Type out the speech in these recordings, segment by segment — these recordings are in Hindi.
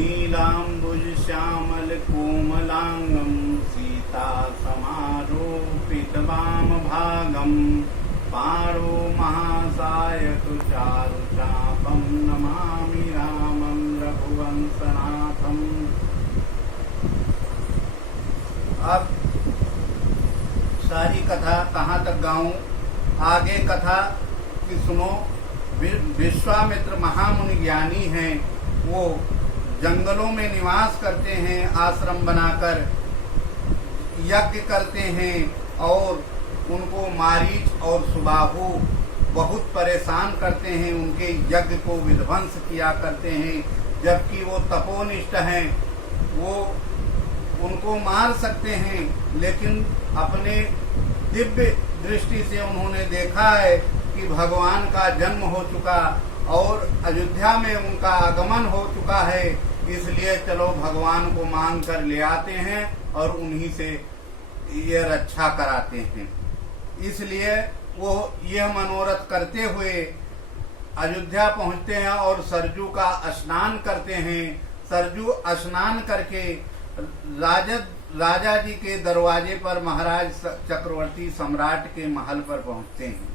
नीलाम्बुज श्यामल कोमलांगं सीता समारोपित वामभागं पारो महासाय तुचारुचापं नमामि रामं रघुवंशनाथम्। अब सारी कथा कहाँ तक गाऊं? आगे कथा की सुनो। विश्वामित्र महामुनि ज्ञानी हैं, वो जंगलों में निवास करते हैं, आश्रम बनाकर यज्ञ करते हैं और उनको मारीच और सुबाहु बहुत परेशान करते हैं, उनके यज्ञ को विध्वंस किया करते हैं। जबकि वो तपोनिष्ठ हैं, वो उनको मार सकते हैं, लेकिन अपने दिव्य दृष्टि से उन्होंने देखा है कि भगवान का जन्म हो चुका और अयोध्या में उनका आगमन हो चुका है, इसलिए चलो भगवान को मांग कर ले आते हैं और उन्हीं से ये रक्षा कराते हैं। इसलिए वो यह मनोरथ करते हुए अयोध्या पहुंचते हैं और सरजू का स्नान करते हैं। सरजू स्नान करके राजा जी के दरवाजे पर महाराज चक्रवर्ती सम्राट के महल पर पहुंचते हैं।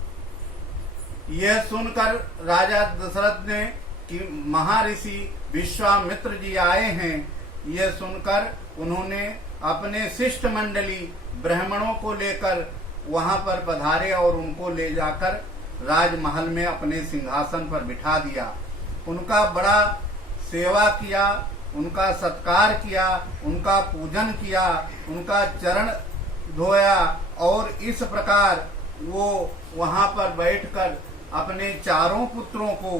यह सुनकर राजा दशरथ ने कि महर्षि विश्वामित्र जी आए हैं, यह सुनकर उन्होंने अपने शिष्ट मंडली ब्राह्मणों को लेकर वहां पर पधारे और उनको ले जाकर राजमहल में अपने सिंहासन पर बिठा दिया। उनका बड़ा सेवा किया, उनका सत्कार किया, उनका पूजन किया, उनका चरण धोया और इस प्रकार वो वहां पर बैठकर अपने चारों पुत्रों को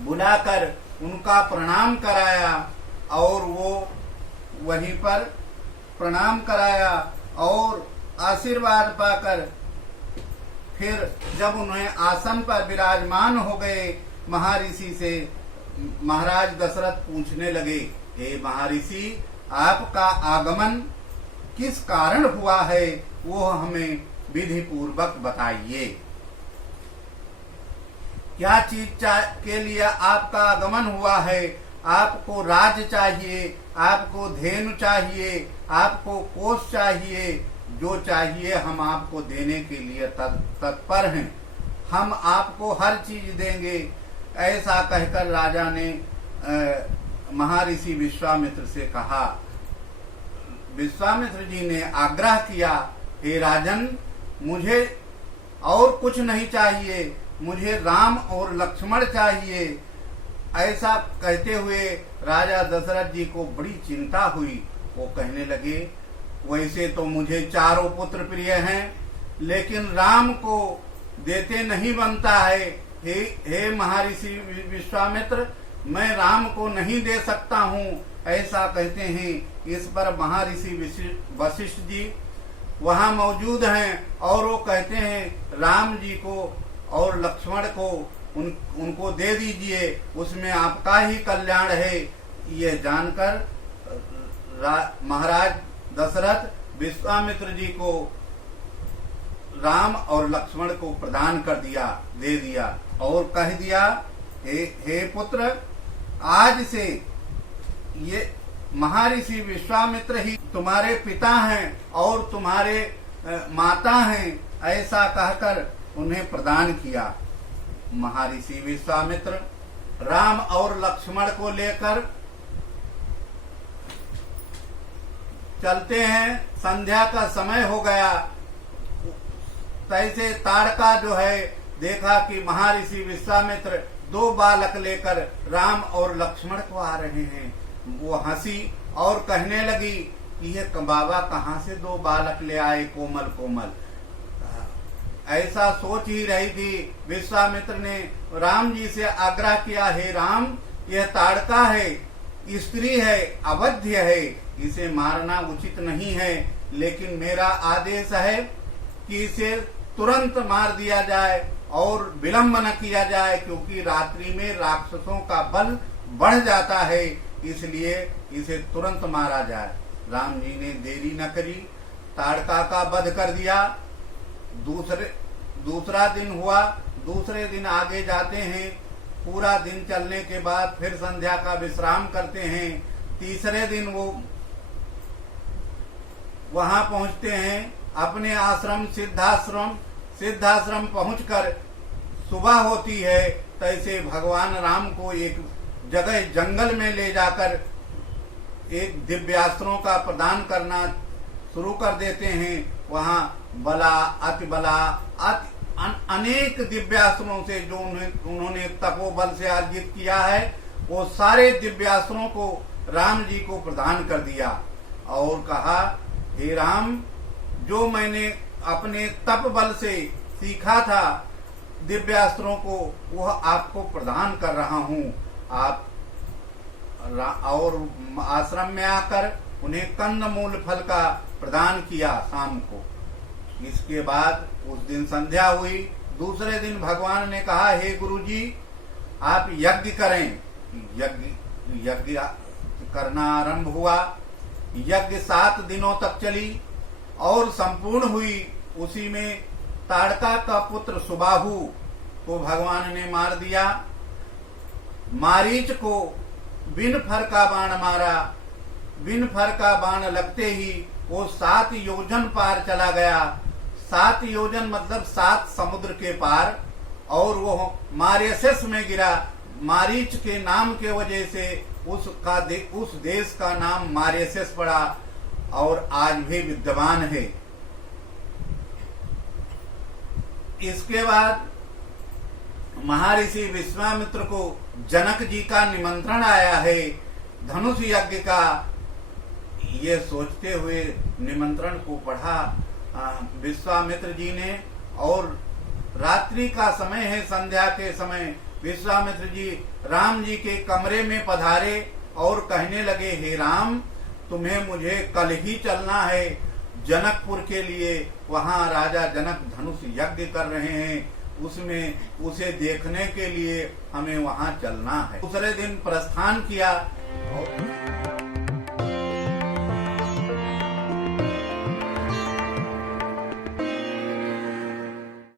बुलाकर उनका प्रणाम कराया और वो वहीं पर प्रणाम कराया और आशीर्वाद पाकर फिर जब उन्हें आसन पर विराजमान हो गए महर्षि से महाराज दशरथ पूछने लगे, हे महर्षि, आपका आगमन किस कारण हुआ है, वो हमें विधि पूर्वक बताइए। क्या चीज के लिए आपका आगमन हुआ है? आपको राज चाहिए, आपको धेनु चाहिए, आपको कोष चाहिए, जो चाहिए हम आपको देने के लिए तत्पर हैं। हम आपको हर चीज देंगे। ऐसा कहकर राजा ने महर्षि विश्वामित्र से कहा। विश्वामित्र जी ने आग्रह किया, हे राजन, मुझे और कुछ नहीं चाहिए, मुझे राम और लक्ष्मण चाहिए। ऐसा कहते हुए राजा दशरथ जी को बड़ी चिंता हुई। वो कहने लगे, वैसे तो मुझे चारों पुत्र प्रिय हैं, लेकिन राम को देते नहीं बनता है। हे महर्षि विश्वामित्र, मैं राम को नहीं दे सकता हूँ, ऐसा कहते हैं। इस पर महर्षि वशिष्ठ जी वहाँ मौजूद हैं और वो कहते हैं, राम जी को और लक्ष्मण को उनको दे दीजिए, उसमें आपका ही कल्याण है। ये जानकर महाराज दशरथ विश्वामित्र जी को राम और लक्ष्मण को प्रदान कर दिया, दे दिया और कह दिया, हे पुत्र, आज से ये महर्षि विश्वामित्र ही तुम्हारे पिता हैं और तुम्हारे माता हैं। ऐसा कहकर उन्हें प्रदान किया। महर्षि विश्वामित्र राम और लक्ष्मण को लेकर चलते हैं। संध्या का समय हो गया। तैसे ताड़का जो है देखा कि महर्षि विश्वामित्र दो बालक लेकर राम और लक्ष्मण को आ रहे हैं। वो हंसी और कहने लगी कि ये बाबा कहाँ से दो बालक ले आए कोमल कोमल। ऐसा सोच ही रही थी। विश्वामित्र ने राम जी से आग्रह किया, हे राम, यह ताड़का है, स्त्री है, अवध्य है, इसे मारना उचित नहीं है, लेकिन मेरा आदेश है कि इसे तुरंत मार दिया जाए और विलंब न किया जाए, क्योंकि रात्रि में राक्षसों का बल बढ़ जाता है, इसलिए इसे तुरंत मारा जाए। राम जी ने देरी न करी, ताड़का का वध कर दिया। दूसरा दिन हुआ। दूसरे दिन आगे जाते हैं पूरा दिन चलने के बाद फिर संध्या का विश्राम करते हैं। तीसरे दिन वो वहां पहुंचते हैं अपने आश्रम सिद्धाश्रम पहुंचकर सुबह होती है तैसे भगवान राम को एक जगह जंगल में ले जाकर एक दिव्यास्त्रों का प्रदान करना शुरू कर देते हैं। वहां बला अति अनेक दिव्यास्त्रों से जो उन्होंने तपोबल से अर्जित किया है वो सारे दिव्यास्त्रों को राम जी को प्रदान कर दिया और कहा, हे राम, जो मैंने अपने तप बल से सीखा था दिव्यास्त्रों को वह आपको प्रदान कर रहा हूँ। आप और आश्रम में आकर उन्हें कंदमूल फल का प्रदान किया शाम को। इसके बाद उस दिन संध्या हुई। दूसरे दिन भगवान ने कहा, हे गुरुजी, आप यज्ञ करें। यज्ञ करना आरंभ हुआ। यज्ञ 7 दिनों तक चली और संपूर्ण हुई। उसी में ताड़का का पुत्र सुबाहु को भगवान ने मार दिया। मारीच को बिन फर का बाण मारा। बिन फर का बाण लगते ही वो 7 योजन पार चला गया। 7 योजन मतलब 7 समुद्र के पार, और वो मारेसस में गिरा। मारीच के नाम के वजह से उस देश का नाम मारेसस पड़ा और आज भी विद्यमान है। इसके बाद महर्षि विश्वामित्र को जनक जी का निमंत्रण आया है धनुष यज्ञ का। ये सोचते हुए निमंत्रण को पढ़ा विश्वामित्र जी ने, और रात्रि का समय है, संध्या के समय विश्वामित्र जी राम जी के कमरे में पधारे और कहने लगे, हे राम, तुम्हें मुझे कल ही चलना है जनकपुर के लिए। वहां राजा जनक धनुष यज्ञ कर रहे हैं, उसमें उसे देखने के लिए हमें वहां चलना है। दूसरे दिन प्रस्थान किया और